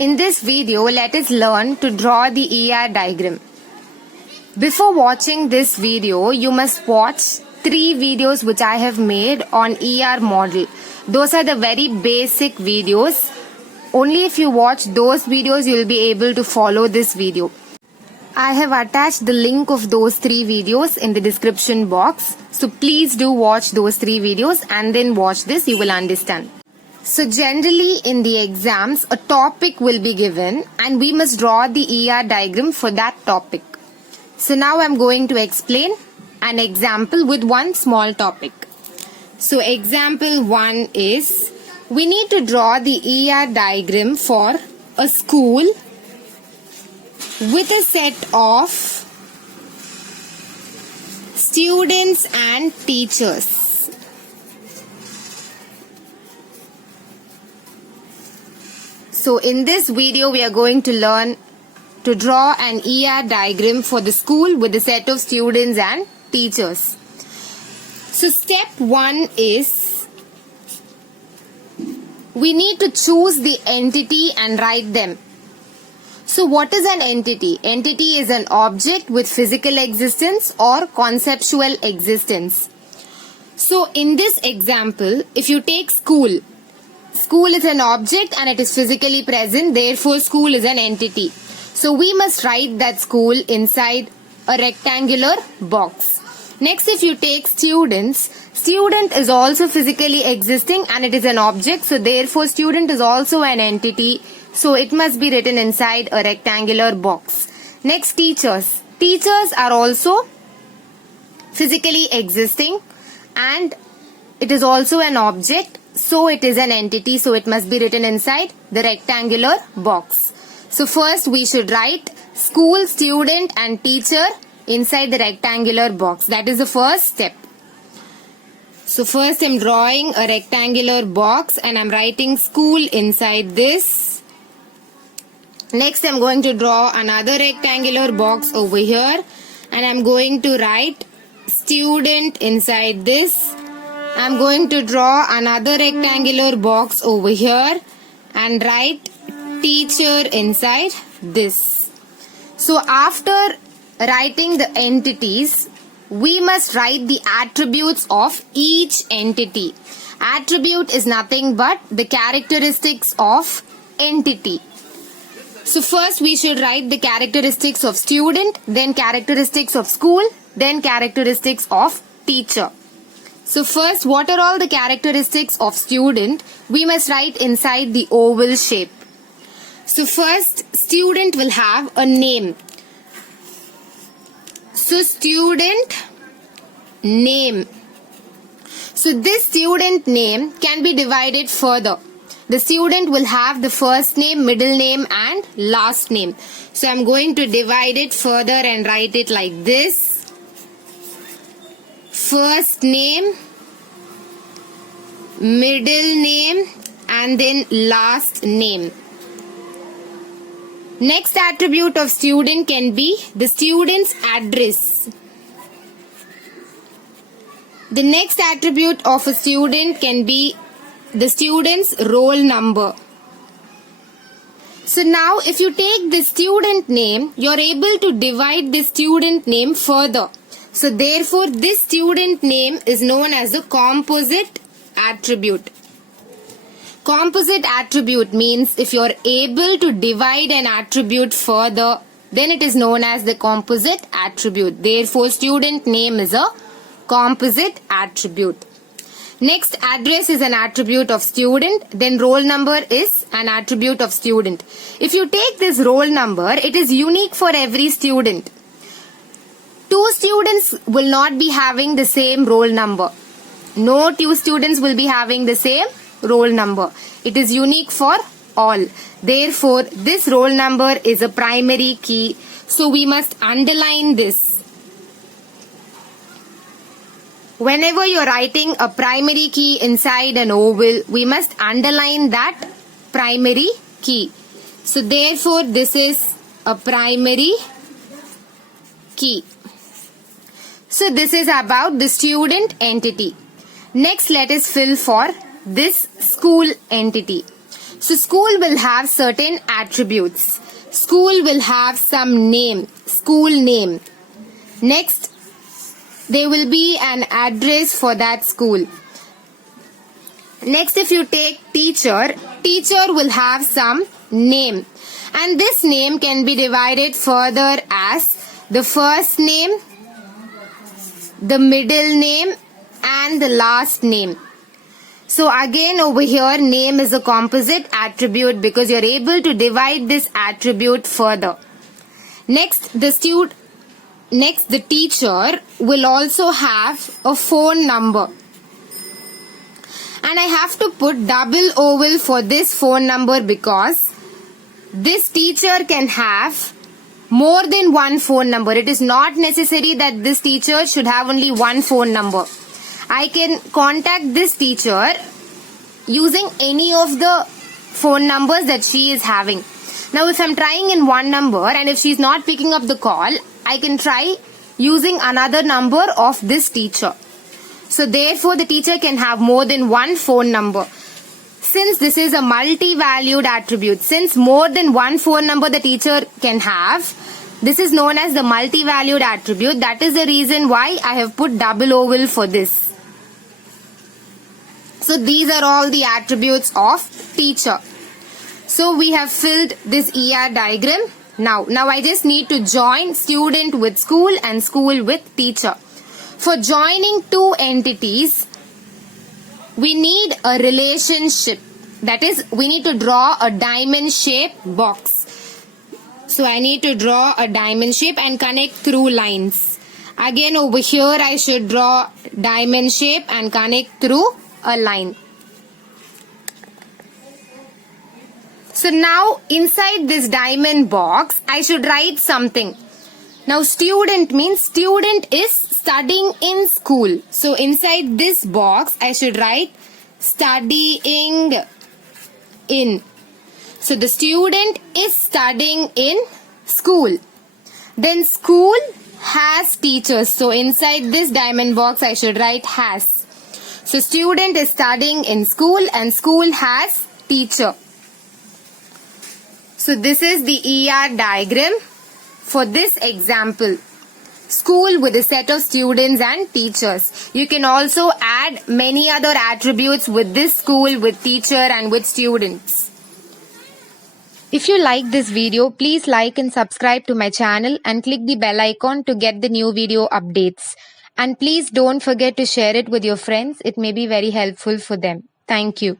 In this video, let us learn to draw the ER diagram. Before watching this video, you must watch 3 videos which I have made on ER model. Those are the very basic videos. Only if you watch those videos, you will be able to follow this video. I have attached the link of those 3 videos in the description box. So please do watch those 3 videos and then watch this, you will understand. So generally in the exams, a topic will be given and we must draw the ER diagram for that topic. So now I'm going to explain an example with one small topic. So example 1 is, we need to draw the ER diagram for a school with a set of students and teachers. So in this video, we are going to learn to draw an ER diagram for the school with a set of students and teachers. So step 1 is, we need to choose the entity and write them. So what is an entity? Entity is an object with physical existence or conceptual existence. So in this example, if you take school, school is an object and it is physically present, therefore school is an entity. So we must write that school inside a rectangular box. Next, if you take students, student is also physically existing and it is an object, so therefore student is also an entity, so it must be written inside a rectangular box. Next, teachers. Teachers are also physically existing and it is also an object, so it is an entity, so it must be written inside the rectangular box. So first we should write school, student and teacher inside the rectangular box. That is the first step. So first I'm drawing a rectangular box and I'm writing school inside this. Next I'm going to draw another rectangular box over here and I'm going to write student inside this. I'm going to draw another rectangular box over here and write teacher inside this. So after writing the entities, we must write the attributes of each entity. Attribute is nothing but the characteristics of entity. So first we should write the characteristics of student, then characteristics of school, then characteristics of teacher. So first, what are all the characteristics of student? We must write inside the oval shape. So first, student will have a name. So student name. So this student name can be divided further. The student will have the first name, middle name and last name. So I'm going to divide it further and write it like this. First name, middle name and then last name. Next attribute of student can be the student's address. The next attribute of a student can be the student's roll number. So now if you take the student name, you are able to divide the student name further. So therefore this student name is known as the composite attribute. Composite attribute means if you are able to divide an attribute further, then it is known as the composite attribute. Therefore student name is a composite attribute. Next, address is an attribute of student, then roll number is an attribute of student. If you take this roll number, it is unique for every student. 2 students will not be having the same roll number. No 2 students will be having the same roll number. It is unique for all. Therefore, this roll number is a primary key. So we must underline this. Whenever you are writing a primary key inside an oval, we must underline that primary key. So therefore, this is a primary key. So this is about the student entity. Next, let us fill for this school entity. So school will have certain attributes. School will have some name, school name. Next, there will be an address for that school. Next, if you take teacher, teacher will have some name. And this name can be divided further as the first name, the middle name, and the last name. So again over here, name is a composite attribute because you're able to divide this attribute further. Next, the teacher will also have a phone number. And I have to put double oval for this phone number because this teacher can have more than one phone number. It is not necessary that this teacher should have only one phone number. I can contact this teacher using any of the phone numbers that she is having. Now if I'm trying in one number and if she's not picking up the call, I can try using another number of this teacher. So therefore the teacher can have more than one phone number. Since this is a multi-valued attribute, since more than one phone number the teacher can have, this is known as the multi-valued attribute. That is the reason why I have put double oval for this. So these are all the attributes of teacher. So we have filled this ER diagram. Now I just need to join student with school and school with teacher. For joining two entities, we need a relationship. That is, we need to draw a diamond shaped box. So I need to draw a diamond shape and connect through lines. Again over here I should draw diamond shape and connect through a line. So now inside this diamond box I should write something. Now student means student is studying in school. So inside this box I should write studying in. So the student is studying in school. Then school has teachers. So inside this diamond box I should write has. So student is studying in school and school has teacher. So this is the ER diagram for this example. School with a set of students and teachers. You can also add many other attributes with this school, with teacher and with students. If you like this video, please like and subscribe to my channel and click the bell icon to get the new video updates. And please don't forget to share it with your friends. It may be very helpful for them. Thank you.